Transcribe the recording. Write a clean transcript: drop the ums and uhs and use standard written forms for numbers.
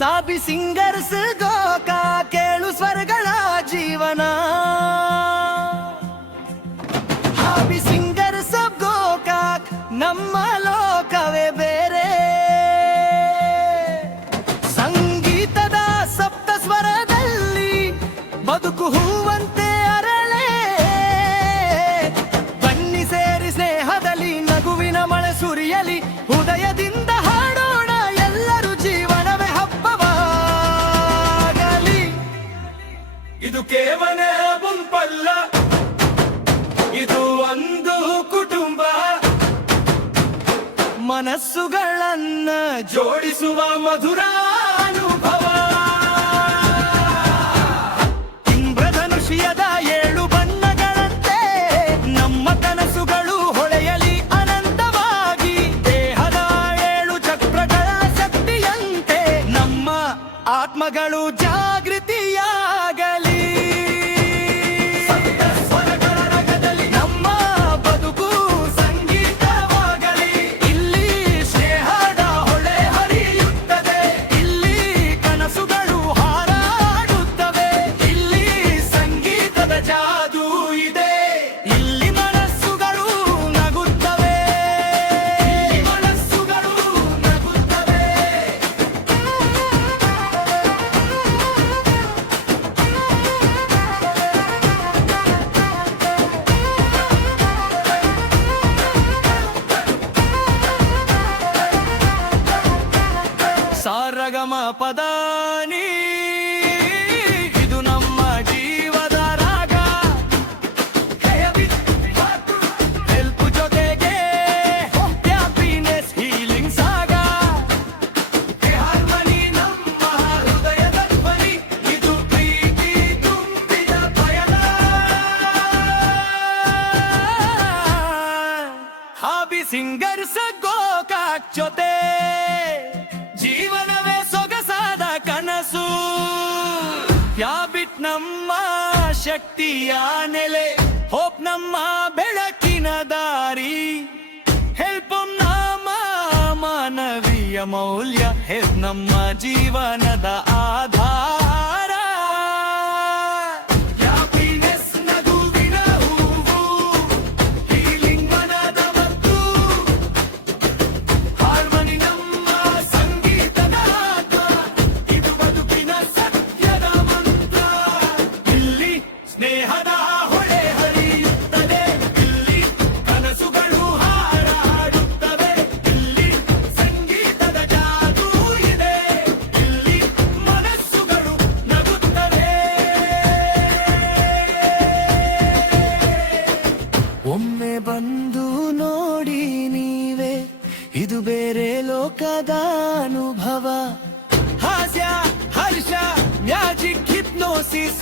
ಸಾಬಿ singers ಗೋಕಾ ಕೇಳು ಸ್ವರಗಳ ಜೀವನ. Hobby singers Gokak ನಮ್ಮ ಲೋಕವೇ ಬೇರೆ. ಸಂಗೀತದ ಸಪ್ತ ಸ್ವರದಲ್ಲಿ ಬದುಕು ಹೂವಂತೆ ಅರಳೆ. ಬನ್ನಿ ಸೇರಿ ಸ್ನೇಹದಲ್ಲಿ ನಗುವಿನ ಮಳೆ ಸುರಿಯಲಿ. ಉದಯದಿಂದ ಹಾಡೋಣ ಎಲ್ಲರೂ ಜೀವನವೇ ಹಬ್ಬವಾಗಲಿ. ಇದು ಕೇವಲ ಗುಂಪಲ್ಲ, ಇದು ಒಂದು ಕುಟುಂಬ. ಮನಸ್ಸುಗಳನ್ನ ಜೋಡಿಸುವ ಮಧುರ ಅನುಭವ. ಇಂದ್ರಧನುಷಿಯದ 7 ಬಣ್ಣಗಳಂತೆ ನಮ್ಮ ಕನಸುಗಳು ಹೊಳೆಯಲಿ ಅನಂತವಾಗಿ. ದೇಹದ 7 ಚಕ್ರಗಳ ಶಕ್ತಿಯಂತೆ ನಮ್ಮ ಆತ್ಮಗಳು ಜಾಗೃತಿಯಾಗಲಿ. ನಮ್ಮ ಬದುಕು ಸಂಗೀತವಾಗಲಿ. ಇಲ್ಲಿ ಸ್ನೇಹದ ಹೊಳೆ ಹರಿಯುತ್ತದೆ. ಇಲ್ಲಿ ಕನಸುಗಳು ಹಾರಾಡುತ್ತವೆ. ಇಲ್ಲಿ ಸಂಗೀತದ ಜಾದೂ ಇದೆ. ಇಲ್ಲಿ ಮನಸ್ಸುಗಳು ನಗುತ್ತವೆ. ಮನಸ್ಸುಗಳು ನಗುತ್ತವೆ. ಸಾರಗಮ ಪದಾನಿ ಇದು ನಮ್ಮ ಜೀವದ ರಾಗ. ಹೆಲ್ಪ್ ಜೊತೆಗೆ ಹ್ಯಾಪಿನೆಸ್ ಹೀಲಿಂಗ್ ಸಾಗ. ಹಾರ್ಮನಿ ನಮ್ಮ ಹೃದಯದ ಧ್ವನಿ. ಇದು ಪ್ರೀತಿ ತುಂಬಿದ ಪಯಣ. ಹಾಬಿ ಸಿಂಗರ್ಸ್ ಗೋಕಾಕ್ ಜೊತೆ ಜೀವನವೇ ಸೊಗಸಾದ ಕನಸು. ಹ್ಯಾಬಿಟ್ ನಮ್ಮ ಶಕ್ತಿಯ ನೆಲೆ. ಹೋಪ್ ನಮ್ಮ ಬೆಳಕಿನ ದಾರಿ. ಹೆಲ್ಪ್ ನಮ್ಮ ಮಾನವೀಯ ಮೌಲ್ಯ. ಹೆಲ್ಪ್ ನಮ್ಮ ಜೀವನದ ಆಧಾರ. ಹ್ಯಾಪಿನೆಸ್ ನಗುವಿನ ಹೂವು. ಹೀಲಿಂಗ್ ಮನದ ಮದ್ದು. ಹಾರ್ಮನಿ ನಮ್ಮ ಸಂಗೀತದ ಆತ್ಮ. ಇದು ಬದುಕಿನ ಸತ್ಯದ ಮಂತ್ರ. ಇಲ್ಲಿ ಸ್ನೇಹದ ಹೊಳೆ ಹರಿಯುತ್ತದೆ. ಇಲ್ಲಿ ಕನಸುಗಳು ಹಾರಾಡುತ್ತವೆ. ಇಲ್ಲಿ ಸಂಗೀತದ ಜಾದೂ ಇದೆ. ಇಲ್ಲಿ ಮನಸ್ಸುಗಳು ನಗುತ್ತವೆ. ಒಮ್ಮೆ ಬಂದು ನೋಡಿ ನೀವೇ, ಇದು ಬೇರೆ ಲೋಕದ ಅನುಭವ. ಹಾಸ್ಯ ಹರ್ಷ ಮ್ಯಾಜಿಕ್ ಹಿಪ್ನೋಸಿಸ್